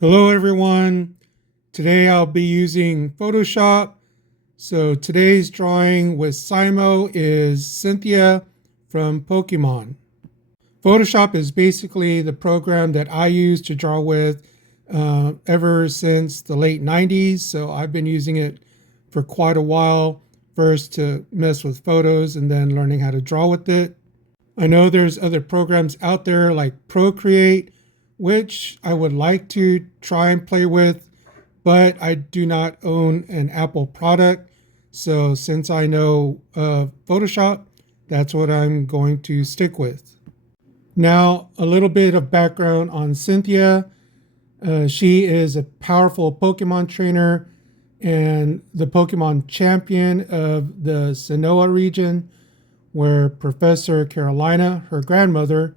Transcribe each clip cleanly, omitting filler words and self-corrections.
Hello everyone. Today I'll be using Photoshop. So today's drawing with Simo is Cynthia from Pokémon. Photoshop is basically the program that I use to draw with ever since the late 90s. So I've been using it for quite a while, first to mess with photos and then learning how to draw with it. I know there's other programs out there like Procreate, which I would like to try and play with, but I do not own an Apple product. So since I know Photoshop, that's what I'm going to stick with. Now, a little bit of background on Cynthia. She is a powerful Pokemon trainer and the Pokemon champion of the Sinnoh region, where Professor Carolina, her grandmother,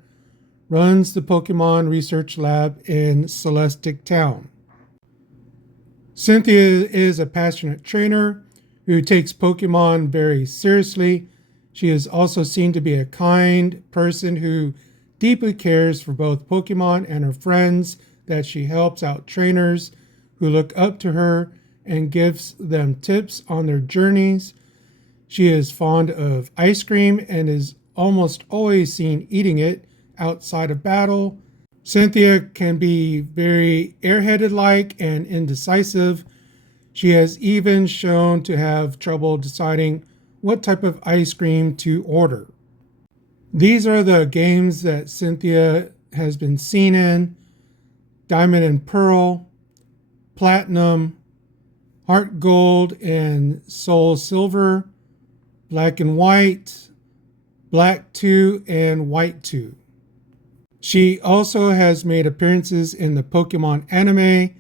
runs the Pokemon Research Lab in Celestic Town. Cynthia is a passionate trainer who takes Pokemon very seriously. She is also seen to be a kind person who deeply cares for both Pokemon and her friends, that she helps out trainers who look up to her and gives them tips on their journeys. She is fond of ice cream and is almost always seen eating it outside of battle. Cynthia can be very airheaded like and indecisive. She has even shown to have trouble deciding what type of ice cream to order. These are the games that Cynthia has been seen in: Diamond and Pearl, Platinum, Heart Gold and Soul Silver, Black and White, Black 2, and White 2. She also has made appearances in the Pokemon anime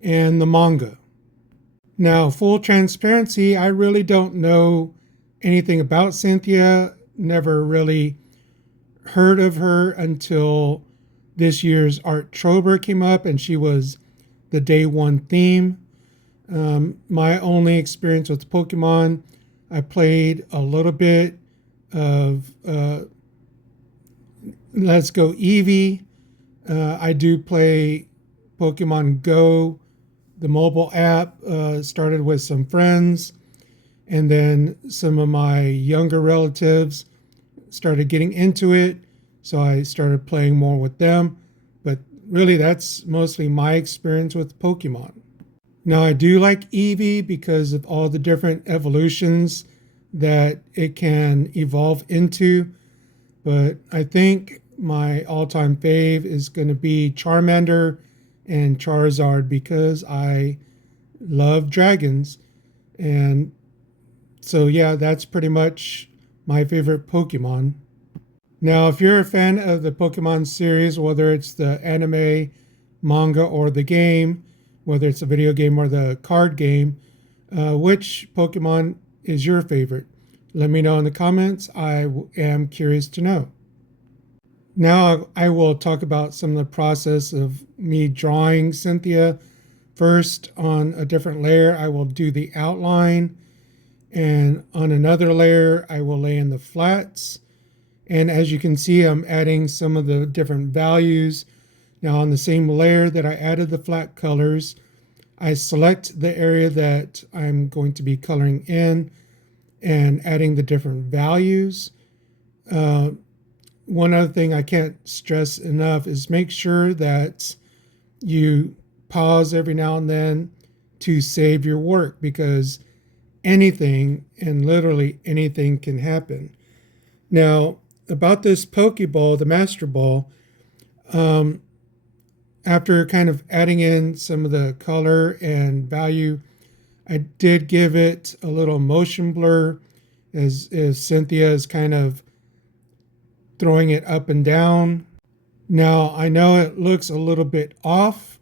and the manga. Now, full transparency, I really don't know anything about Cynthia, never really heard of her until this year's Arttober came up and she was the day one theme. My only experience with Pokemon, I played a little bit of Let's Go Eevee. I do play Pokemon Go, the mobile app. Started with some friends, and then some of my younger relatives started getting into it, so I started playing more with them. But really, that's mostly my experience with Pokemon. Now, I do like Eevee because of all the different evolutions that it can evolve into, but I think my all-time fave is going to be Charmander and Charizard because I love dragons. And so, yeah, that's pretty much my favorite Pokemon. Now, if you're a fan of the Pokemon series, whether it's the anime, manga, or the game, whether it's a video game or the card game, which Pokemon is your favorite? Let me know in the comments. I am curious to know. Now I will talk about some of the process of me drawing Cynthia. First, on a different layer, I will do the outline, and on another layer, I will lay in the flats. And as you can see, I'm adding some of the different values. Now on the same layer that I added the flat colors, I select the area that I'm going to be coloring in and adding the different values. One other thing I can't stress enough is make sure that you pause every now and then to save your work, because anything, and literally anything, can happen. Now, about this Pokeball, the Master Ball, after kind of adding in some of the color and value, I did give it a little motion blur as Cynthia is kind of throwing it up and down. Now, I know it looks a little bit off,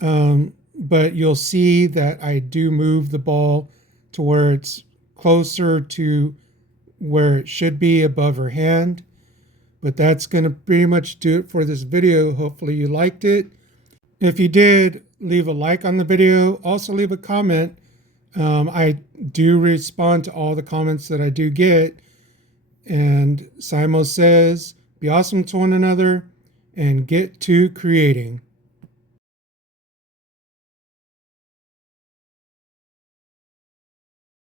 but you'll see that I do move the ball to where it's closer to where it should be above her hand. But that's going to pretty much do it for this video. Hopefully you liked it. If you did, leave a like on the video. Also leave a comment. I do respond to all the comments that I do get. And Simo says, be awesome to one another and get to creating.